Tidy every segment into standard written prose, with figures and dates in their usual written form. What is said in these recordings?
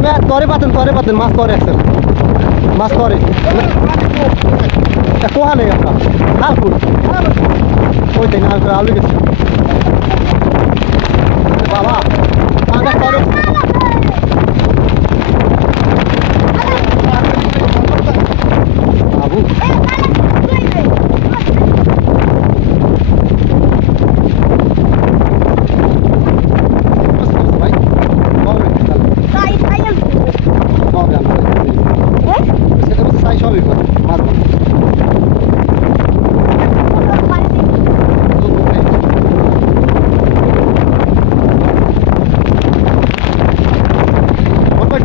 তরে পাতেন মাছ তরে একসাথে মাছ তরে কোহা নেই আপনার হালকুট ওই তাই না আলু গেছে বাবা পাঙ্গা তরে বাবু সবই মাছ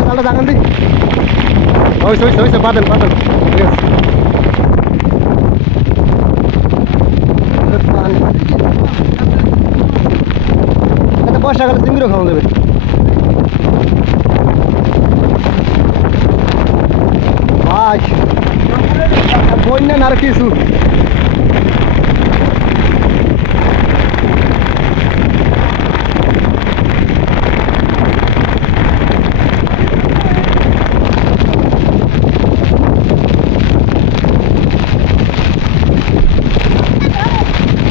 জালটা জাগান দিই হয়েছে বাদেন ঠিক আছে বর্ষাকালে চিংড়িও খাওয়া যাবে ভাই বন্যা না আর কিছু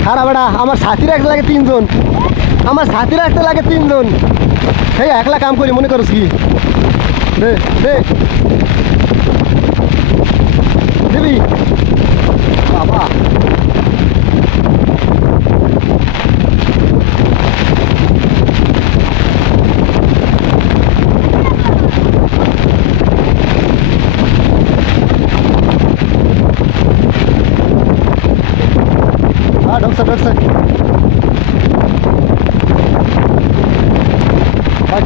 খারাপ বেটা আমার সাথী রাখতে লাগে তিনজন সেই একলা কাম করি মনে করস কি দে দেবি বাবা ঢকছে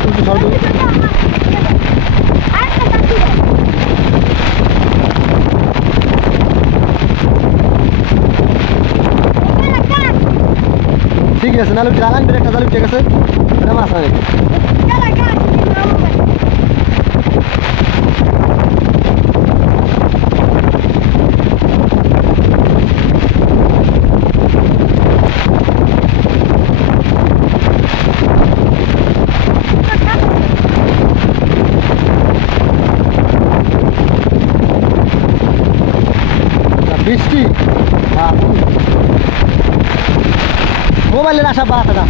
তুলছি সর ঠিক আছে নাহলে জ্বালান একটা জালি ঠিক আছে এটা মাছ হয় বৃষ্টি মোবাইলের আসা বাদ না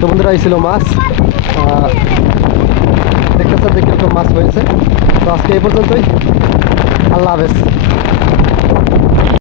তো বন্ধুরা এই ছিল মাছ দেখতেছেন যে কিরকম মাছ হয়েছে তো আজকে এই পর্যন্তই আল্লাহ হাফেজ